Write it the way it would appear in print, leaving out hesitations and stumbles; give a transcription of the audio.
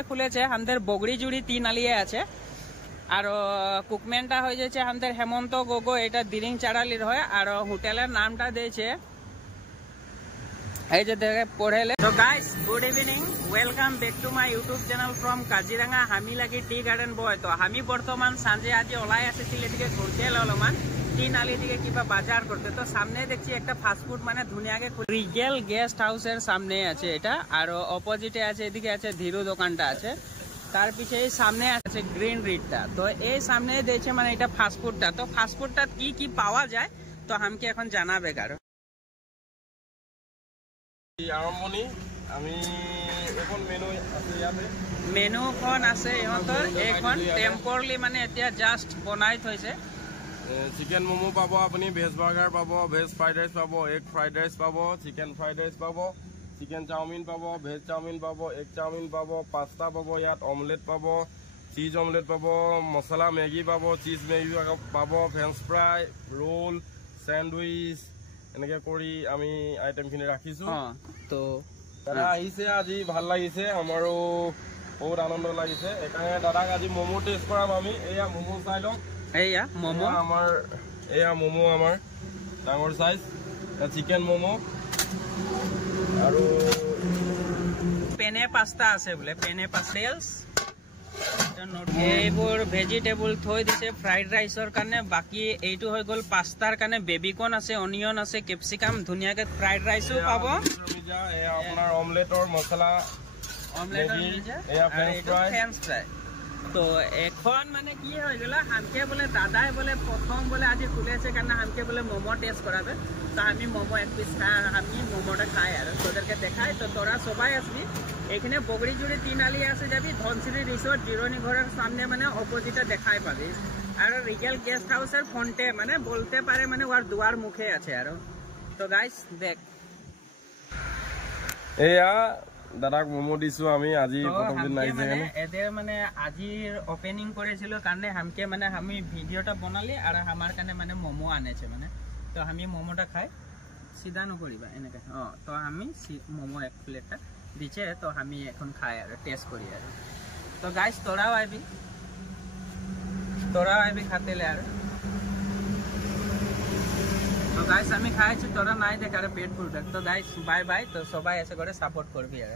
খুলেছে আমাদের বগড়িজুড়ি 3 আলিয়ে আছে। আর কুকম্যানটা হয়ে যাচ্ছে আমাদের হেমন্ত গগৈ, এটা দিরিং চাড়ালির হয়। আর হোটেলের নামটা দিয়েছে এই যে দেখে পড়েলে। তো guys good evening, welcome back to my YouTube channel from Kaziranga হামি লাগি টি গার্ডেন বয়। তো আমি বর্তমান সাঁজে আজি ওলাই আসছিল এদিকে ঘুরতে অলপমান 3 আলি দিকে কিবা বাজার করতে। তো সামনে দেখছি একটা ফাস্টফুড মানে ধুনিয়াকে রিগেল গেস্ট হাউসের সামনে আছে এটা। আর অপোজিটে আছে এদিকে আছে ধীরু দোকানটা আছে, তার পিছে এই সামনে আছে গ্রিন রিডটা। তো এই সামনে দিয়েছে মানে এটা ফাস্টফুডটা। তো ফাস্টফুডটা কি কি পাওয়া যায় তো আমাকে এখন জানাবে কারো। আৰম্ভণি আমি এখন মেনুখন আছে ইহঁতৰ, এইখন টেম্পৰলি মানে এতিয়া জাষ্ট বনাই থৈছে। চিকেন মমো পাব, আপুনি ভেজ বাৰ্গাৰ পাব, ভেজ ফ্ৰাইড ৰাইচ পাব, এগ ফ্ৰাইড ৰাইচ পাব, চিকেন ফ্ৰাইড ৰাইচ পাব, চিকেন চাওমিন পাব, ভেজ চাওমিন পাব, এগ চাওমিন পাব, পাস্তা পাব, ইয়াত অমলেট পাব, চিজ অমলেট পাব, মছলা মেগী পাব, চিজ মেগী পাব, ফ্ৰেঞ্চ ফ্ৰাই, ৰোল, চেণ্ডউইচ, এনেকে কৰি আমি আইটেমখিনি ৰাখিছো। তো দাদা আহিছে আজি, ভাল লাগিছে, আমাৰো বহুত আনন্দ লাগিছে। সেইকাৰণে দাদাক আজি মমো টেষ্ট কৰাম আমি। এয়া মমো চাই লওক, এয়া মমো আমাৰ, এয়া মমো আমাৰ ডাঙৰ চাইজ চিকেন মমো। আৰু পেনে পাস্তা আছে বোলে, পেনে পাষ্টেলছ। এইবোৰ ভেজিটেবল থৈ দিছে ফ্ৰাইড ৰাইচৰ কাৰণে। বাকি এইটো হৈ গ'ল পাস্তাৰ কাৰণে, বেবিকৰ্ণ আছে, অনিয়ন আছে, কেপচিকাম, ধুনীয়াকে ফ্ৰাইড ৰাইচো পাব। এয়া আপোনাৰ অমলেটৰ মছলা, ফ্ৰেঞ্চ ফ্ৰাই। তো এখন মানে কি হৈ গ'ল, হামকে বোলে দাদাই বোলে প্ৰথম বোলে আজি খুলেছে কাৰণে হামকে বোলে মমো টেষ্ট কৰাবে। তো আমি মমো এক পিস আমি মমোটা খাই আর তোদেরকে দেখাই। তো তোরা সবাই আসবি এখানে বগড়িজুড়ি 3 আলি আছে, যাবি ধনশ্রী রিসোর্ট জিরোনি ঘরের সামনে মানে অপোজিটে দেখাই পাবি। আর রিগেল গেস্ট হাউসের ফ্রন্টে মানে বলতে পারে মানে ওর দুয়ার মুখে আছে। আর তো গাইস দেখ, এয়া দাদাক মমো দিছো আমি আজি প্রথম দিন নাইছে মানে এদের মানে আজির ওপেনিং করেছিল কারণে হামকে মানে আমি ভিডিওটা বনালি আর আমার কারণে মানে মোমো আনেছে মানে। তো আমি মোমোটা খাই, সিধা নকরিবা এনেকে। তো আমি মোমো এক প্লেটটা দিছে, তো আমি এখন খাই আর টেস্ট করি আর। তো গাইস তোরাও আইবি খাতেলে আর। তো গাইস আমি খাইছি, তোরা নাই দেখ আর পেট ফুল দেখ। তো গাইস বাই বাই। তো সবাই এসে করে সাপোর্ট করবি আর।